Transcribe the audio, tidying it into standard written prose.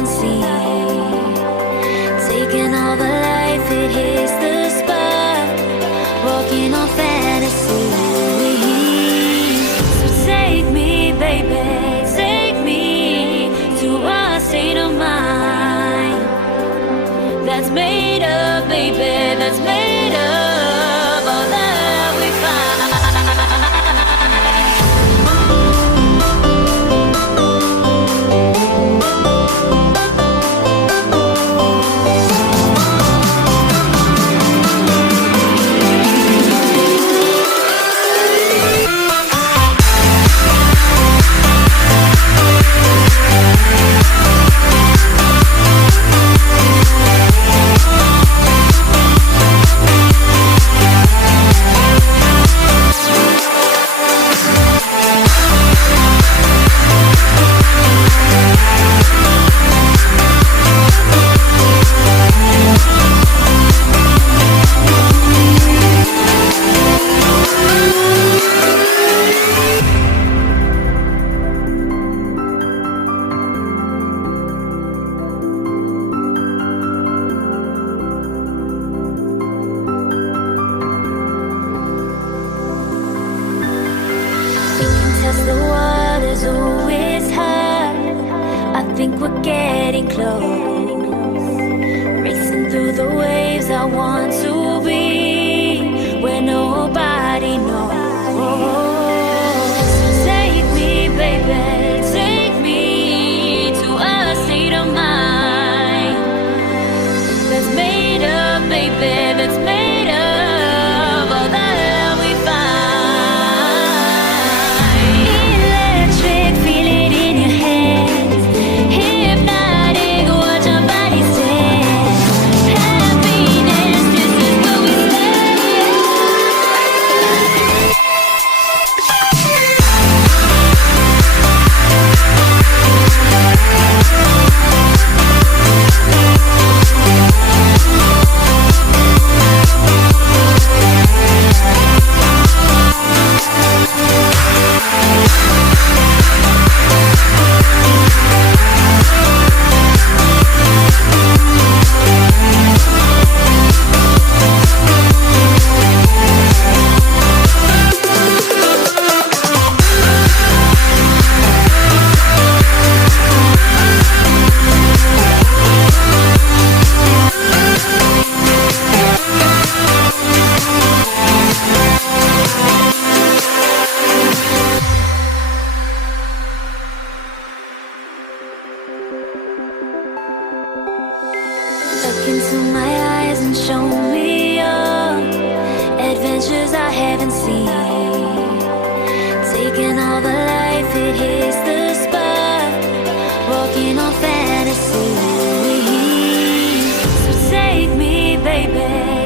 haven't seen. Taking all the life, it hits the spot. Walking on fantasy. So take me, baby, take me to a state of mind that's made up, baby, that's made up all that we find. Test the waters, oh, it's hot. I think we're getting close. Racing through the waves, I want to be where nobody knows. So take me, baby, take me to a state of mind that's made up, baby, that's made up all that we find. Look into my eyes and show me your adventures I haven't seen. Taking all the life, it hits the spot. Walking on fantasy. So take me, baby,